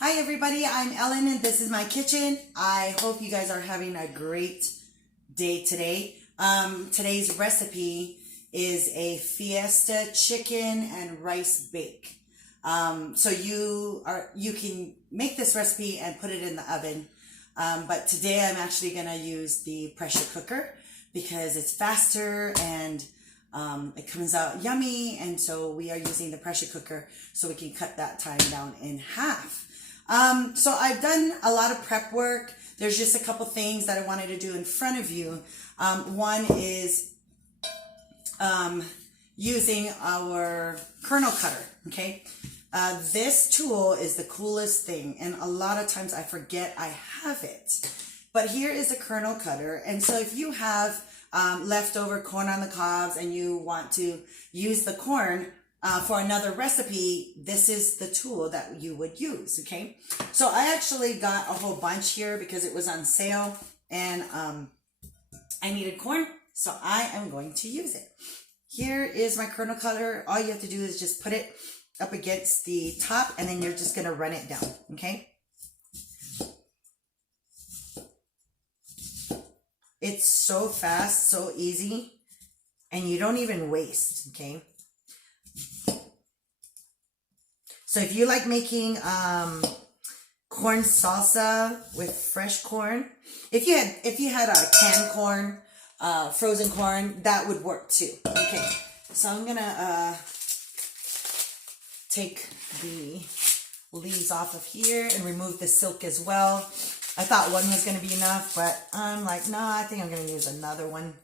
Hi everybody, I'm Ellen and this is my kitchen. I hope you guys are having a great day today. Today's recipe is a Fiesta chicken and rice bake. So you can make this recipe and put it in the oven. But today I'm actually gonna use the pressure cooker because it's faster and it comes out yummy, and so we are using the pressure cooker so we can cut that time down in half. So I've done a lot of prep work. There's just a couple things that I wanted to do in front of you. One is using our kernel cutter, okay? This tool is the coolest thing, and a lot of times I forget I have it. But here is a kernel cutter, and so if you have leftover corn on the cobs and you want to use the corn for another recipe, this is the tool that you would use, okay? So I actually got a whole bunch here because it was on sale, and I needed corn, so I am going to use it. Here is my kernel cutter. All you have to do is just put it up against the top, and then you're just gonna run it down, okay? It's so fast, so easy, and you don't even waste, okay? So if you like making corn salsa with fresh corn, if you had a canned corn, frozen corn, that would work too. Okay, so I'm gonna take the leaves off of here and remove the silk as well. I thought one was gonna be enough, but I'm like, nah, I think I'm gonna use another one.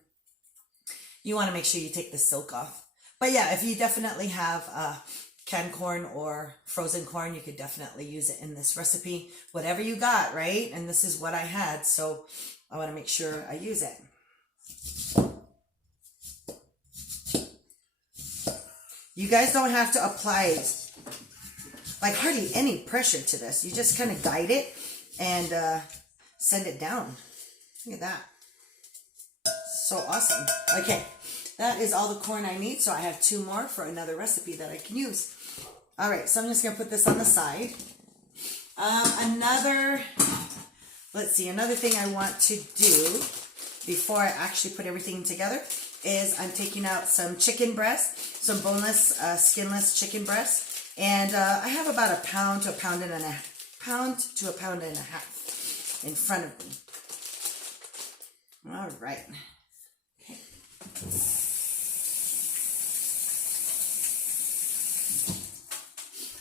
You want to make sure you take the silk off. But yeah, if you definitely have canned corn or frozen corn, you could definitely use it in this recipe. Whatever you got, right? And this is what I had, so I want to make sure I use it. You guys don't have to apply like hardly any pressure to this. You just kind of guide it and send it down. Look at that. So awesome. Okay, that is all the corn I need, so I have 2 more for another recipe that I can use. All right, so I'm just gonna put this on the side. Another thing I want to do before I actually put everything together is I'm taking out some chicken breast, some boneless, skinless chicken breast, and I have about a pound to a pound and a half in front of me. All right. Okay.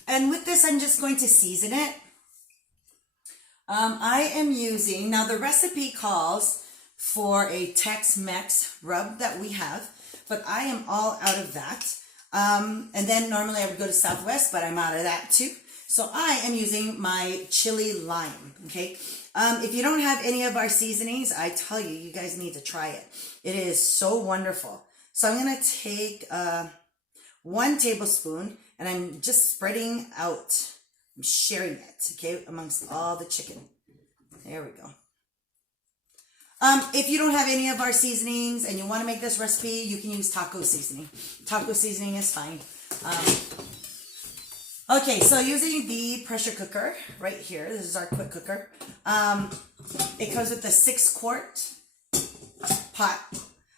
And with this, I'm just going to season it. I am using, now the recipe calls for a Tex-Mex rub that we have, but I am all out of that. And then normally I would go to Southwest, but I'm out of that too. So I am using my chili lime, okay? If you don't have any of our seasonings, I tell you, you guys need to try it. It is so wonderful. So I'm gonna take 1 tablespoon, and I'm just spreading out. I'm sharing it, okay, amongst all the chicken. There we go. If you don't have any of our seasonings and you want to make this recipe, you can use taco seasoning. Taco seasoning is fine. Okay, so using the pressure cooker right here, this is our quick cooker. It comes with a 6-quart pot.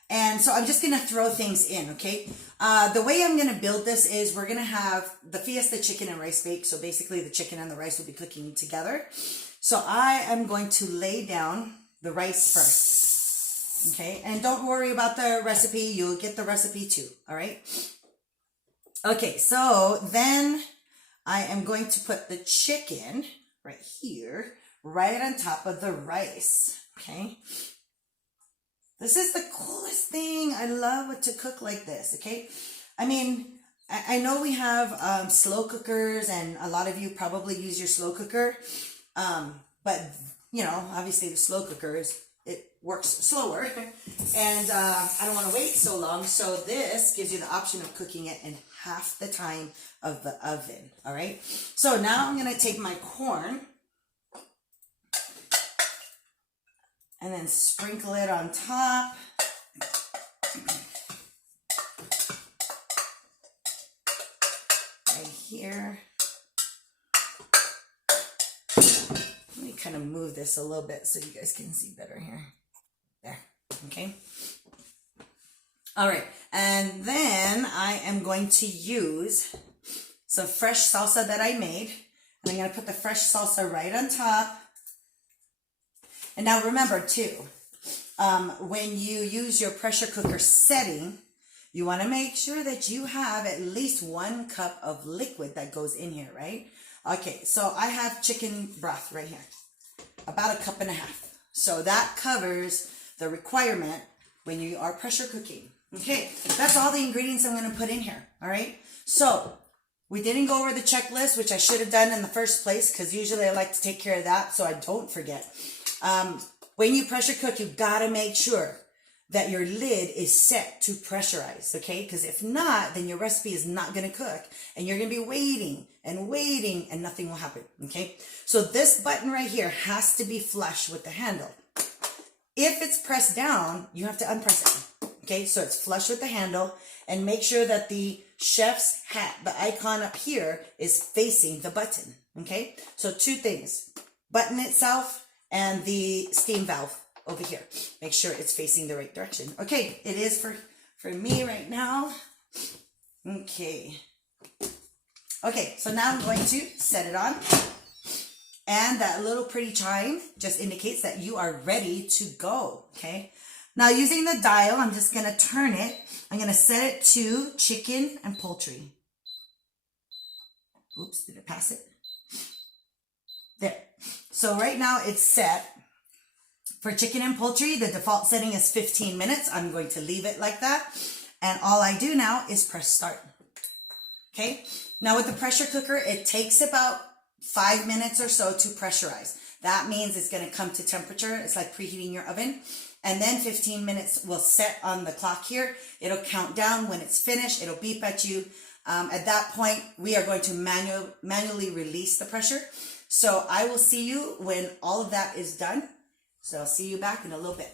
And so I'm just going to throw things in, okay? The way I'm going to build this is we're going to have the Fiesta chicken and rice bake. So basically the chicken and the rice will be cooking together. So I am going to lay down the rice first, okay? And don't worry about the recipe. You'll get the recipe too, all right? Okay, so then I am going to put the chicken right here, right on top of the rice, okay? This is the coolest thing. I love it to cook like this, okay? I mean, I know we have slow cookers, and a lot of you probably use your slow cooker. But, you know, obviously the slow cooker it works slower. And I don't want to wait so long. So this gives you the option of cooking it in half the time of the oven, all right? So now I'm going to take my corn and then sprinkle it on top. Right here. kind of move this a little bit so you guys can see better here. There, okay. All right, and then I am going to use some fresh salsa that I made. And I'm going to put the fresh salsa right on top. And now remember too, when you use your pressure cooker setting, you want to make sure that you have at least 1 cup of liquid that goes in here, right? Okay, so I have chicken broth right here, about 1.5 cups. So that covers the requirement when you are pressure cooking. Okay, that's all the ingredients I'm going to put in here, all right? So we didn't go over the checklist, which I should have done in the first place because usually I like to take care of that so I don't forget. When you pressure cook, you got to make sure that your lid is set to pressurize, okay? Because if not, then your recipe is not going to cook and you're going to be waiting and nothing will happen, okay? So this button right here has to be flush with the handle. If it's pressed down, you have to unpress it, okay? So it's flush with the handle and make sure that the chef's hat, the icon up here, is facing the button, okay? So 2 things, button itself and the steam valve over here. Make sure it's facing the right direction. Okay, it is for me right now. Okay. Okay, so now I'm going to set it on. And that little pretty chime just indicates that you are ready to go, okay? Now using the dial, I'm just going to turn it. I'm going to set it to chicken and poultry. Oops, did it pass it? There. So right now it's set. For chicken and poultry, the default setting is 15 minutes. I'm going to leave it like that. And all I do now is press start. Okay? Now with the pressure cooker, it takes about 5 minutes or so to pressurize. That means it's going to come to temperature. It's like preheating your oven. And then 15 minutes will set on the clock here. It'll count down. When it's finished, it'll beep at you. At that point, we are going to manually release the pressure. So I will see you when all of that is done. So I'll see you back in a little bit.